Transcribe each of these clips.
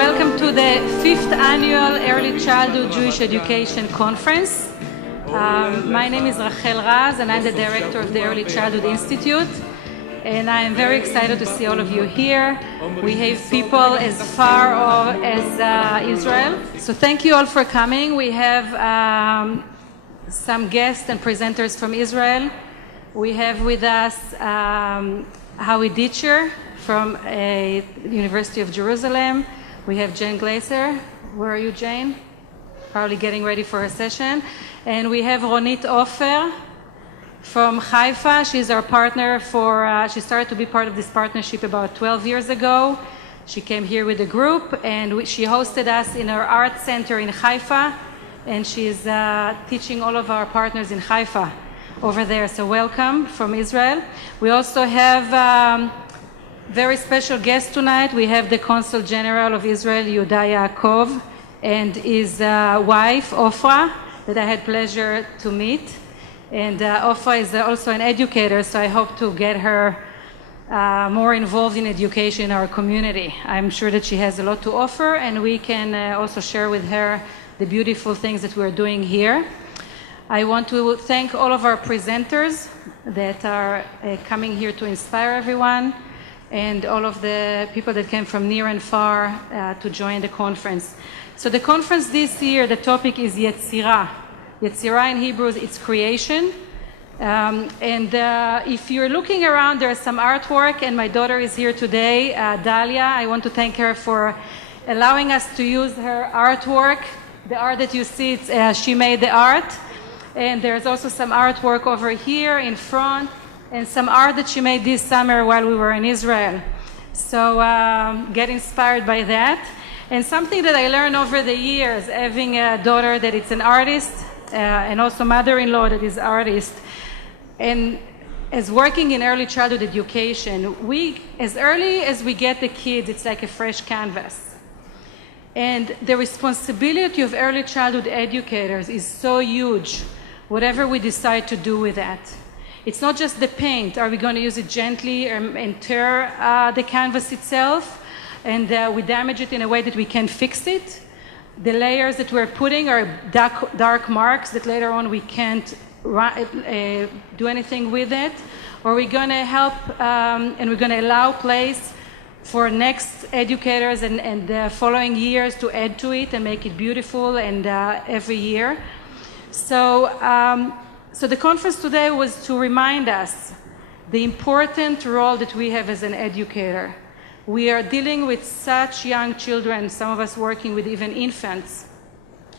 welcome to the 5th annual Early Childhood Jewish Education Conference. My name is Rachel Raz and I'm the director of the Early Childhood Institute. And I am very excited to see all of you here. We have people as far as Israel. So thank you all for coming. We have some guests and presenters from Israel. We have with us Howie Ditcher from the University of Jerusalem. We have Jane Glaser. Where are you, Jane? Probably getting ready for a session. And we have Ronit Ofer from Haifa. She's our partner she started to be part of this partnership about 12 years ago. She came here with a group and she hosted us in our art center in Haifa. And she's teaching all of our partners in Haifa over there. So welcome from Israel. We also have very special guest tonight. We have the Consul General of Israel, Yehuda Yaakov, and his wife, Ofra, that I had pleasure to meet. And Ofra is also an educator, so I hope to get her more involved in education in our community. I'm sure that she has a lot to offer, and we can also share with her the beautiful things that we're doing here. I want to thank all of our presenters that are coming here to inspire everyone, and all of the people that came from near and far to join the conference. So the conference this year, the topic is Yetzirah. Yetzirah in Hebrew, it's creation. If you're looking around, there's some artwork, and my daughter is here today, Dalia. I want to thank her for allowing us to use her artwork. The art that you see, she made the art. And there's also some artwork over here in front, and some art that she made this summer while we were in Israel. So get inspired by that. And something that I learned over the years, having a daughter that is an artist, and also mother-in-law that is artist, and as working in early childhood education, as early as we get the kids, it's like a fresh canvas. And the responsibility of early childhood educators is so huge, whatever we decide to do with that. It's not just the paint. Are we going to use it gently and tear the canvas itself, and we damage it in a way that we can fix it? The layers that we're putting are dark marks that later on we can't do anything with it. Or we're going to help and we're going to allow place for next educators and the following years to add to it and make it beautiful and every year. So the conference today was to remind us the important role that we have as an educator. We are dealing with such young children, some of us working with even infants,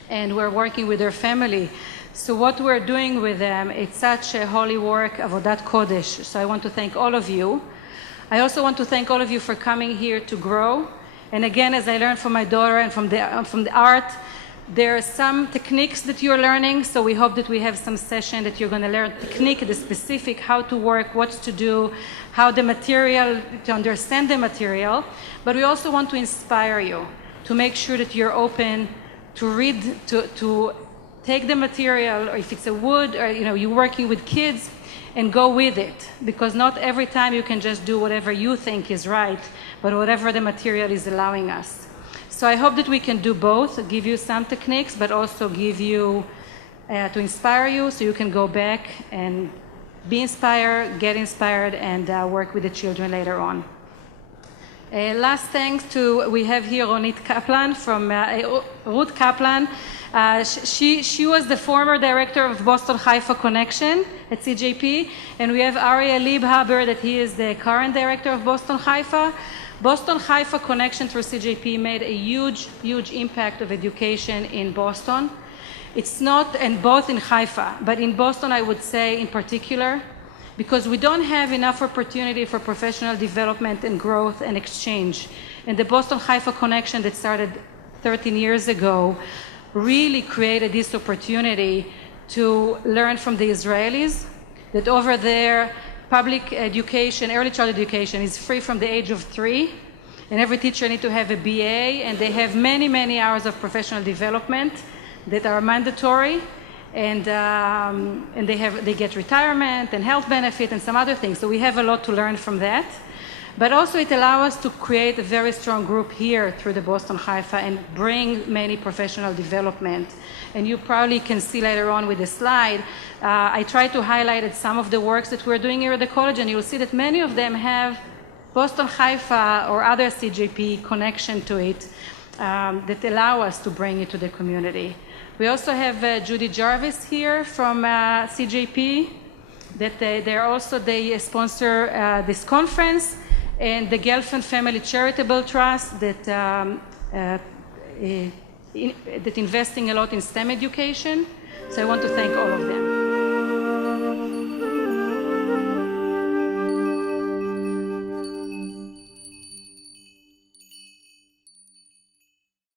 and we're working with their family. So what we're doing with them, it's such a holy work, Avodat Kodesh. So I want to thank all of you. I also want to thank all of you for coming here to grow. And again, as I learned from my daughter and from the art, there are some techniques that you're learning, so we hope that we have some session that you're going to learn technique, the specific, how to work, what to do, how the material, to understand the material. But we also want to inspire you, to make sure that you're open to read, to take the material, or if it's a wood, or you're working with kids, and go with it. Because not every time you can just do whatever you think is right, but whatever the material is allowing us. So I hope that we can do both, give you some techniques, but also give you, to inspire you so you can go back and be inspired, get inspired, and work with the children later on. Last thanks we have here Ronit Kaplan from, Ruth Kaplan. She was the former director of Boston Haifa Connection at CJP, and we have Aryeh Liebhaber, that he is the current director of Boston Haifa. Boston Haifa Connection through CJP made a huge, huge impact of education in Boston. It's not, and both in Haifa, but in Boston I would say in particular, because we don't have enough opportunity for professional development and growth and exchange. And the Boston Haifa Connection that started 13 years ago really created this opportunity to learn from the Israelis, that over there public education, early childhood education is free from the age of 3, and every teacher needs to have a BA, and they have many, many hours of professional development that are mandatory, and they get retirement and health benefit and some other things. So we have a lot to learn from that. But also it allows us to create a very strong group here through the Boston Haifa and bring many professional development. And you probably can see later on with the slide, I try to highlight some of the works that we're doing here at the college, and you'll see that many of them have Boston Haifa or other CJP connection to it that allow us to bring it to the community. We also have Judy Jarvis here from CJP, that they sponsor this conference, and the Gelfand Family Charitable Trust that investing a lot in STEM education. So I want to thank all of them.